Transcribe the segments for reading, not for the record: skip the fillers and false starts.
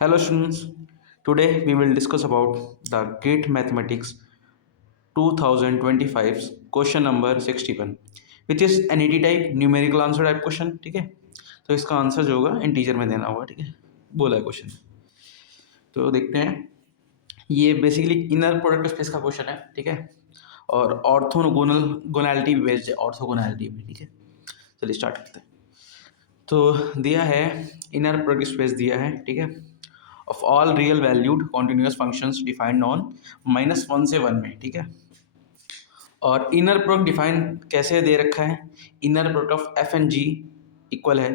Hello students, today we will discuss about the GATE Mathematics 2025 question number 61 which is an 80 type numerical answer type question. ठीक है, तो इसका answer जो होगा integer में देना होगा. ठीक है, बोला है क्वेश्चन. तो देखते हैं. ये बेसिकली इनर प्रोडक्ट स्पेस का क्वेश्चन है. ठीक है, और ऑर्थोगोनैलिटी भी बेस्ड है, ऑर्थोगोनैलिटी भी. ठीक है, चलिए स्टार्ट करते हैं. तो दिया है इनर प्रोडक्ट स्पेस दिया है. ठीक है, of all real valued continuous functions defined on -1 से 1 में. ठीक है, और इनर प्रोडक्ट डिफाइन कैसे दे रखा है. Inner product of F and G equal है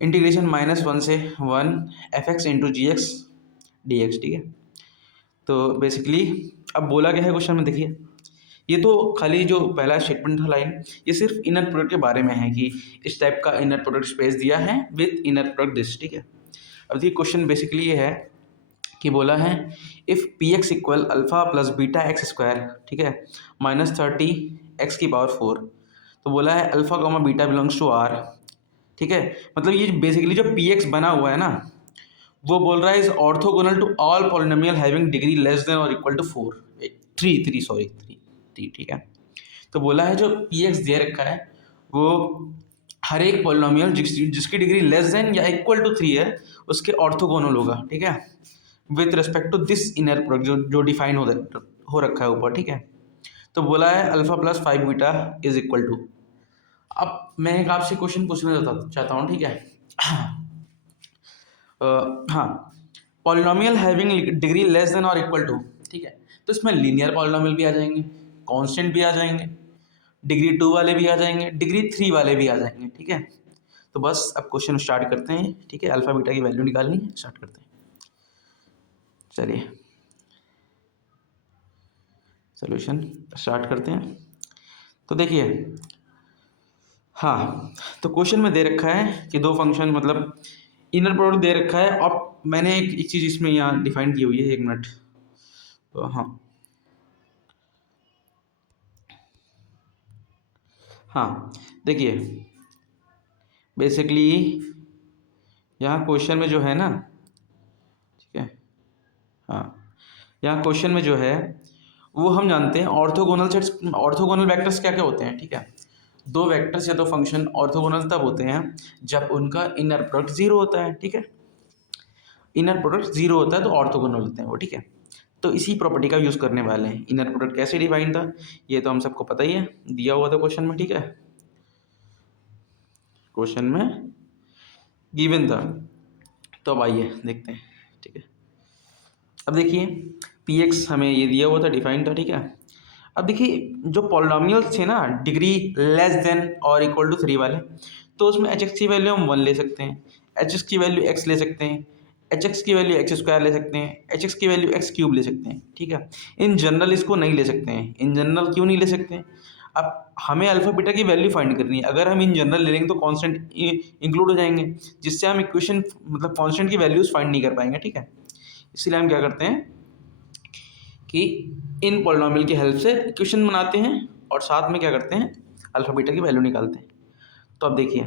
इंटीग्रेशन -1 से 1 F X into G X D X. ठीक है, तो बेसिकली अब बोला गया है क्वेश्चन में. देखिए, ये तो खाली जो पहला स्टेटमेंट था लाइन, ये सिर्फ इनर प्रोडक्ट के बारे में है कि इस टाइप का इनर प्रोडक्ट स्पेस दिया है विथ इनर प्रोडक्ट दिस. ठीक है, अब ये क्वेश्चन बेसिकली ये है कि बोला है if P x equal alpha plus beta x square. ठीक है, -30 एक्स की पावर 4. तो बोला है alpha comma beta belongs to R. ठीक है, मतलब ये बेसिकली जो पी एक्स बना हुआ है ना, वो बोल रहा है is orthogonal to all polynomial having degree less than और इक्वल टू 3. ठीक है, तो बोला है जो पी एक्स दे रखा है वो हर एक पॉलिनोमियल जिसकी डिग्री लेस देन या इक्वल टू 3 है उसके ऑर्थोगोनल होगा. ठीक है, with respect to this inner product जो डिफाइन हो रखा है ऊपर. ठीक है, तो बोला है alpha plus 5 beta is equal to. अब मैं एक आपसे क्वेश्चन पूछना चाहता हूँ. ठीक है, हाँ, polynomial having degree less than और इक्वल टू. ठीक है, तो इसमें लीनियर पॉलिनोमियल भी आ जाएंगे, कांस्टेंट भी आ जाएंगे, डिग्री 2 वाले भी आ जाएंगे, डिग्री 3 वाले भी आ जाएंगे. ठीक है, तो बस अब क्वेश्चन स्टार्ट करते हैं. ठीक है, अल्फा बीटा की वैल्यू निकालनी है, स्टार्ट करते हैं. चलिए सॉल्यूशन स्टार्ट करते हैं. तो देखिए, हाँ, तो क्वेश्चन में दे रखा है कि दो फंक्शन मतलब इनर प्रोडक्ट दे रखा है. और मैंने एक चीज़ इसमें यहाँ डिफाइन की हुई है, एक मिनट. तो हाँ देखिए, बेसिकली यहाँ क्वेश्चन में जो है ना, ठीक है, हाँ, यहाँ क्वेश्चन में जो है वो हम जानते हैं ऑर्थोगोनल सेट्स, ऑर्थोगोनल वेक्टर्स क्या क्या होते हैं. ठीक है, दो वेक्टर्स या दो फंक्शन ऑर्थोगोनल तब होते हैं जब उनका इनर प्रोडक्ट जीरो होता है. ठीक है, इनर प्रोडक्ट जीरो होता है तो ऑर्थोगोनल होते हैं वो. ठीक है, तो इसी प्रॉपर्टी का यूज़ करने वाले हैं. इनर प्रोडक्ट कैसे डिफाइन था ये तो हम सबको पता ही है, दिया हुआ था क्वेश्चन में. ठीक है, क्वेश्चन में गिवन था. तो अब आइए देखते हैं. ठीक है, अब देखिए पी एक्स हमें ये दिया हुआ था, डिफाइन था. ठीक है, अब देखिए जो पॉलिनोमियल्स थे ना डिग्री लेस देन और इक्वल टू 3 वाले, तो उसमें एच एक्स की वैल्यू हम 1 ले सकते हैं, एच एक्स की वैल्यू एक्स ले सकते हैं, एच एक्स की वैल्यू एक्स स्क्वायर ले सकते हैं, एच एक्स की वैल्यू एक्स क्यूब ले सकते हैं. ठीक है, इन जनरल इसको नहीं ले सकते हैं. इन जनरल क्यों नहीं ले सकते हैं? अब हमें अल्फा बीटा की वैल्यू फाइंड करनी है. अगर हम इन जनरल ले लेंगे तो कांस्टेंट इंक्लूड हो जाएंगे, जिससे हम इक्वेशन मतलब कांस्टेंट की वैल्यूज फाइंड नहीं कर पाएंगे. ठीक है, इसलिए हम क्या करते हैं कि इन पॉलिनोमियल की हेल्प से इक्वेशन बनाते हैं और साथ में क्या करते हैं, अल्फा बीटा की वैल्यू निकालते हैं. तो अब देखिए,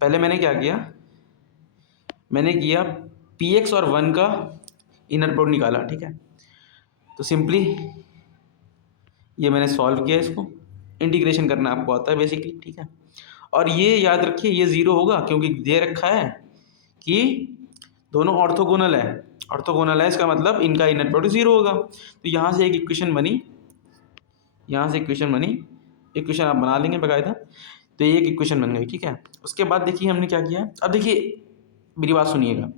पहले मैंने क्या किया, मैंने किया पी एक्स और 1 का इनर प्रोडक्ट निकाला. ठीक है, तो सिंपली ये मैंने सॉल्व किया. इसको इंटीग्रेशन करना आपको आता है बेसिकली. ठीक है, और ये याद रखिए ये ज़ीरो होगा क्योंकि दे रखा है कि दोनों ऑर्थोगोनल है. ऑर्थोगोनल है इसका मतलब इनका इनर प्रोडक्ट ज़ीरो होगा. तो यहाँ से एक इक्वेशन बनी, यहाँ से इक्वेशन बनी, इक्वेशन आप बना लेंगे बाकायदा. तो ये एक इक्वेशन बन गई. ठीक है, उसके बाद देखिए हमने क्या किया. अब देखिए मेरी बात सुनिएगा,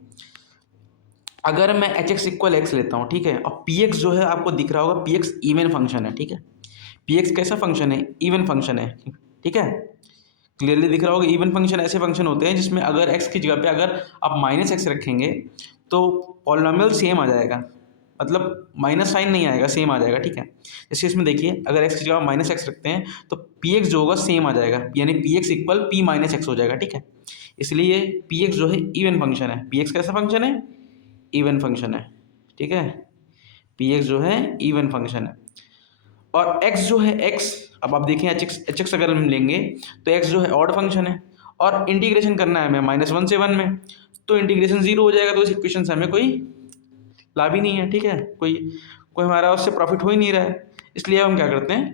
अगर मैं एच एक्स इक्वल एक्स लेता हूँ, ठीक है, और पी एक्स जो है आपको दिख रहा होगा, पी एक्स इवन फंक्शन है. ठीक है, पी एक्स कैसा फंक्शन है, इवन फंक्शन है. ठीक है, क्लियरली दिख रहा होगा. इवन फंक्शन ऐसे फंक्शन होते हैं जिसमें अगर एक्स की जगह पे अगर आप माइनस एक्स रखेंगे तो पॉलिनोमियल सेम आ जाएगा, मतलब माइनस साइन नहीं आएगा, सेम आ जाएगा. ठीक है, जैसे इसमें देखिए अगर एक्स की जगह माइनस एक्स रखते हैं तो पी एक्स जो होगा सेम आ जाएगा, यानी P x equal P minus x हो जाएगा. ठीक है, इसलिए पी एक्स जो है इवन फंक्शन है. पी एक्स कैसा फंक्शन है, इवन फंक्शन है. ठीक है, पी एक्स जो है इवन फंक्शन है. और x जो है x, अब आप देखें एच एक्स अगर हम लेंगे तो x जो है ऑड फंक्शन है और इंटीग्रेशन करना है हमें -1 से 1 में. तो इंटीग्रेशन जीरो हो जाएगा, तो इस इक्वेशन से हमें कोई लाभ ही नहीं है, ठीक है, कोई कोई हमारा उससे प्रॉफिट हो ही नहीं रहा है। इसलिए हम क्या करते हैं,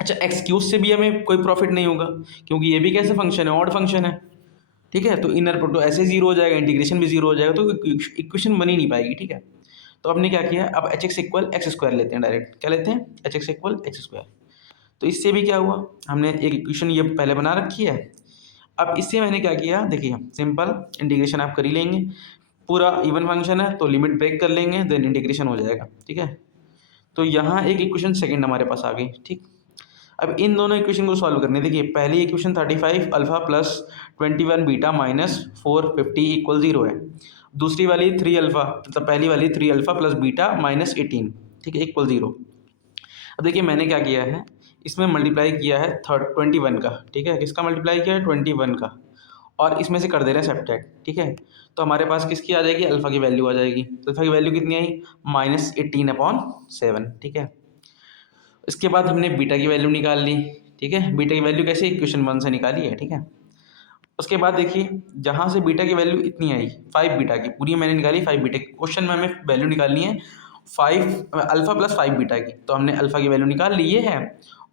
अच्छा एक्सक्यूज से भी हमें कोई प्रॉफिट नहीं होगा, क्योंकि ये भी कैसे फंक्शन है, ऑड फंक्शन है, ठीक है, तो इनर प्रोडक्ट ऐसे जीरो हो जाएगा, इंटीग्रेशन भी जीरो हो जाएगा, तो इक्वेशन बन ही नहीं पाएगी, ठीक है। तो हमने क्या किया, अब H x equal x square लेते हैं, डायरेक्ट क्या लेते हैं, H x equal x square. तो इससे भी क्या हुआ, हमने एक इक्वेशन ये पहले बना रखी है। अब इससे मैंने क्या किया, देखिए सिंपल इंटीग्रेशन आप कर ही लेंगे, पूरा इवन फंक्शन है तो लिमिट ब्रेक कर लेंगे, देन इंटीग्रेशन हो जाएगा, ठीक है। तो यहाँ एक इक्वेशन सेकंड हमारे पास आ गई, ठीक। अब इन दोनों इक्वेशन को सॉल्व करने, देखिए पहली equation 35 alpha plus 21 beta minus 450 equal 0 है। दूसरी वाली 3 अल्फा, मतलब पहली वाली 3 अल्फा प्लस बीटा माइनस 18, ठीक है, इक्वल 0। अब देखिए मैंने क्या किया है, इसमें मल्टीप्लाई किया है 21 का, ठीक है, किसका मल्टीप्लाई किया है, 21 का, और इसमें से कर दे रहे हैं सेपरेट, ठीक है। तो हमारे पास किसकी आ जाएगी, अल्फा की वैल्यू आ जाएगी। अल्फा की वैल्यू कितनी आई, -18/7, ठीक है। इसके बाद हमने बीटा की वैल्यू निकाल ली, ठीक है, बीटा की वैल्यू कैसे, इक्वेशन 1 से निकाली है, ठीक है। उसके बाद देखिए जहाँ से बीटा की वैल्यू इतनी आई 5 बीटा की, पूरी मैंने निकाली 5 बीटा की, क्वेश्चन में हमें वैल्यू निकालनी है 5 अल्फा प्लस 5 बीटा की, तो हमने अल्फा की वैल्यू निकाल ली ये है,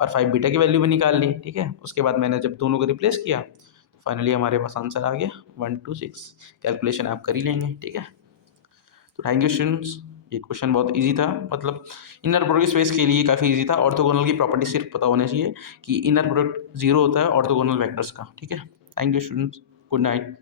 और 5 बीटा की वैल्यू भी निकाल ली, ठीक है। उसके बाद मैंने जब दोनों को रिप्लेस किया तो फाइनली हमारे पास आंसर आ गया 126। कैलकुलेशन आप कर ही लेंगे, ठीक है। तो थैंक यू स्टूडेंट्स, ये क्वेश्चन बहुत इजी था, मतलब इनर प्रोडक्ट स्पेस के लिए काफ़ी इजी था। ऑर्थोगोनल की प्रॉपर्टी सिर्फ पता होना चाहिए कि इनर प्रोडक्ट जीरो होता है ऑर्थोगोनल वेक्टर्स का, ठीक है। Thank you students, good night.